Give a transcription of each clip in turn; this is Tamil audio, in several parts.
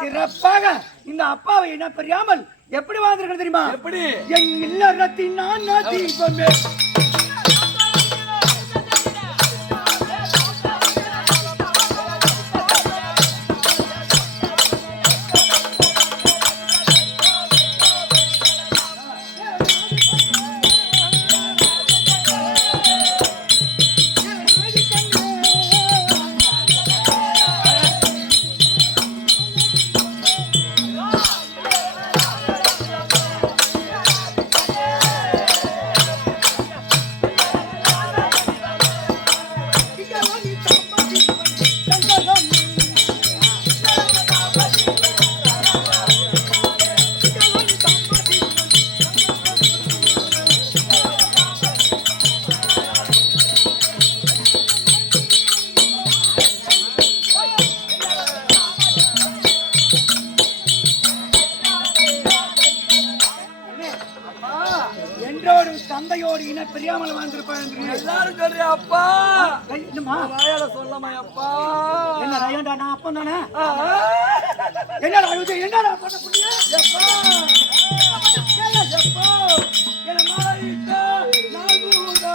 சிறப்பாக இந்த அப்பாவை என்ன தெரியாமல் எப்படி வாழ்ந்திருக்க தெரியுமா? எப்படி? என் இல்லறத்தின் நான் தீபமே தந்தையோடு இன பிரியாமல் வாழ்ந்திருப்பான் எல்லாரும் சொல்றியா அப்பா? என்னமா வாயால சொல்லமா அப்பா? என்ன ரயண்டா நான் அப்பன் தானே? என்னடா இது? என்னடா பண்ண புரிய? எப்பா எப்பா என்ன மாறிட்ட நாகுடா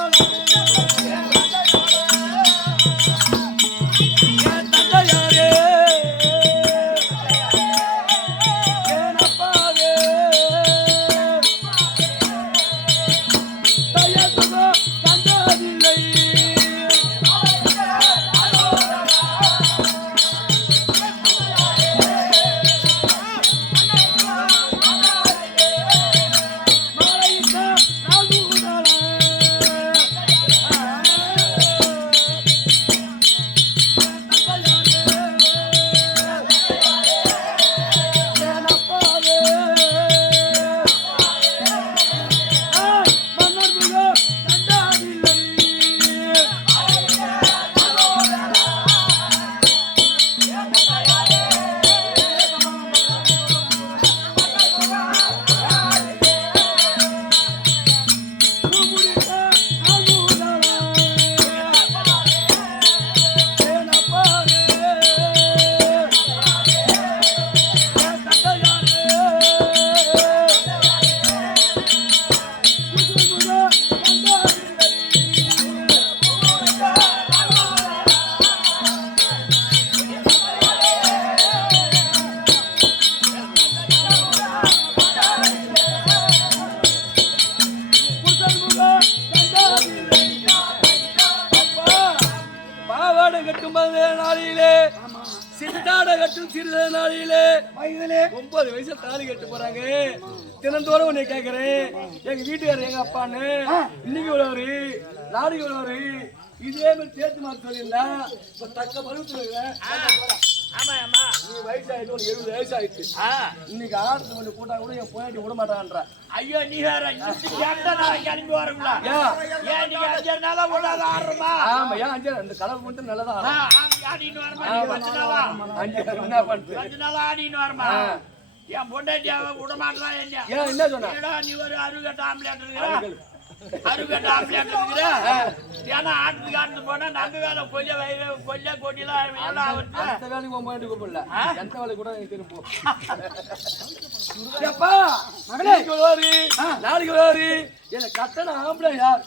சிறிது நாளிலே 9 வயசுல தாலி கட்டு போறாங்க. தினந்தோறும் உன்னை கேட்கிறேன், எங்க வீட்டுக்காரர் எங்க அப்பான்னு இன்னைக்கு உள்ளவரு நாளைக்கு உள்ளவரு இதே மாதிரி சேர்த்து மாத்த சொல்லியிருந்தா இப்ப தக்க பருவத்துல வயசாயிட்டு ஒரு 70 வயசு ஆயிடுச்சு. இன்னைக்கு ஆடத்து கொஞ்சம் கூட்டா கூட என் போயிட்டு விட மாட்டான்ற. ஐயோ நீ வேற கிளம்பி வரங்களா? நீங்க 5 நாளா விடாத ஆடுறமா? ஆமா ஏன் 5 அந்த கலர் மட்டும் நல்லதா ஆடின்னு வரமா? 5 நாளா 5 நாளா ஆடின்னு வரமா? என் பொண்டாட்டி விட மாட்டா என்ன? ஏன் என்ன சொன்னா? நீ ஒரு அருகட்ட ஆம்பளேட் இருக்கிற அருகட்ட ஆம்பளேட் இருக்கிற ஏன்னா ஆட்டு போனா நம்ம வேலை கொல்ல கொடிலாம் அந்த வேலைக்கு உன் போயிட்டு கூப்பிடல எந்த வேலை கூட எனக்கு திரும்ப நாளைக்கு வருவாரு என்ன கட்டண ஆம்பளை யார்?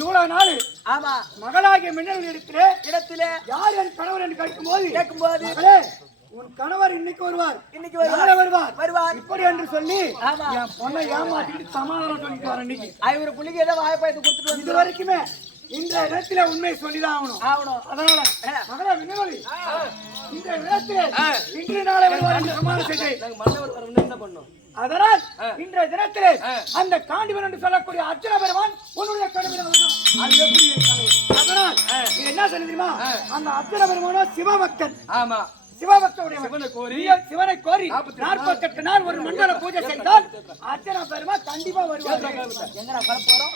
இவ்வளவு நாள் ஆமா மகளாகிய மின்னல் இடத்திலே யார் என் கணவர் என்று கேட்கும்போது உன் கணவர் இன்னைக்கு வருவார் இப்படி என்று சொல்லி என் பொண்ணை ஏமாத்திட்டு சமாதானம் சொல்லிட்டு வர இன்னைக்கு ஒரு புள்ளிக்கு ஏதோ வாய்ப்பாயத்தை கொடுத்துட்டு இது வரைக்குமே இந்த இடத்துல உண்மை சொல்லிதான் ஆகணும். அதனால மகளா மின்னவழி இந்த இடத்துல இன்று நாளை வருவார் சமாதானம் செய்து நாங்க மன்னவர் வரணும் என்ன பண்ணோம். அதனால் இன்றைய தினத்திலே அந்த காண்டிவன் என்று சொல்லக்கூடிய அர்ச்சன பெருமான் உன்னுடைய கணவர் அது எப்படி? அதனால் நீ என்ன சொல்ல தெரியுமா? அந்த அர்ச்சன பெருமானோ சிவபக்தன். ஆமா சிவபக்தருடைய சிவனை கோரி சிவனை கோரி 48 நாள் ஒரு மண்டல பூஜை செய்தால் அர்ச்சனா பெருமா கண்டிப்பா வருவார். எங்கடா போறோம்?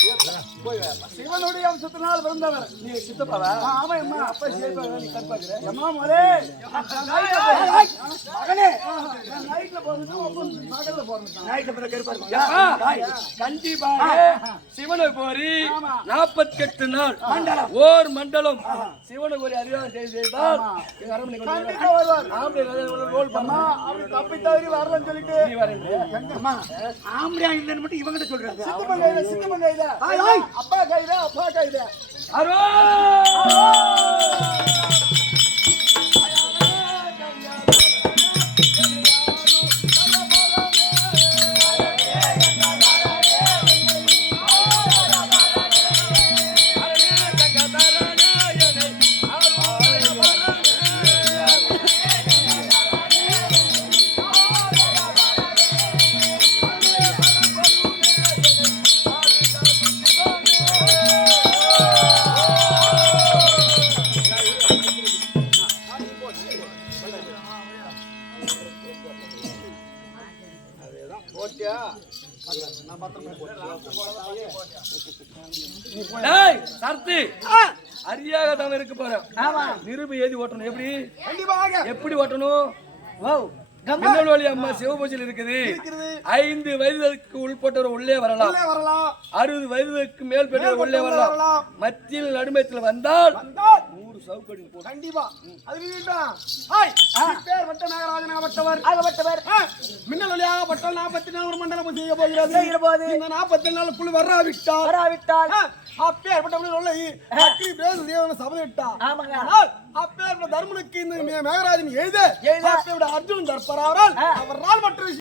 சிவனுடைய வம்சத்தினால் பிறந்தவர். நீ சித்தப்பாவா? ஆமா அம்மா. அப்பா சேப்பா நீ கற்பாக்குற. அம்மா மோரே. மகனே. நான் நைட்ல போறது பகல்ல போறது. நைட்ல போற கருப்பாரு. கண்டிப்பாக சிவனை கோரி 48 நாள் ஓர் மண்டலம் சிவனை கோரி அதிகாரம் செய்தால் எங்க அரண்மனை கண்டிப்பா வருவார். ஆம்பளை ரோல் பண்ணா அவர் தப்பி தவறி வரலன்னு சொல்லிட்டு நீ வரேன் அம்மா ஆம்படியா இல்லன்னு மட்டும் இவங்கிட்ட சொல்றாங்க. சித்தப்பன் கையில அப்பா கையில அரோ அரியாக தான் இருக்க போறேன். நிருபி ஏதி ஓட்டணும். எப்படி கண்டிப்பாக எப்படி ஓட்டணும்? வாவ் மின்னல்வழி அம்மா சிவபூஜையில் இருக்குது. 5 வயதுக்கு உள்பட்டவர் உள்ளே வரலாம். 60 வயதுக்கு மேல் பெற்றவர் உள்ளே வரலாம். மத்தியில் நடுமயத்தில் வந்தால் 100 சவுக்கடி போடும். கண்டிப்பா அது வீட்டான். ஹாய் பேர் வட்ட நாகராஜனாகப்பட்டவர் ஆகப்பட்டவர் மின்னல் வழியாகப்பட்டால் 44 ஒரு மண்டலம் செய்ய போகிறது. இந்த 44 நாளுக்குள் வராவிட்டால் அப்பேற்பட்டவர்கள் உள்ள அக்னி பேசு தேவன சபதிட்டா. ஆனால் அப்பேற்பட்ட தர்மனுக்கு இந்த மேகராஜன் எழுத அர்ஜுனன் தர்ப்பரால் அவரால் மற்ற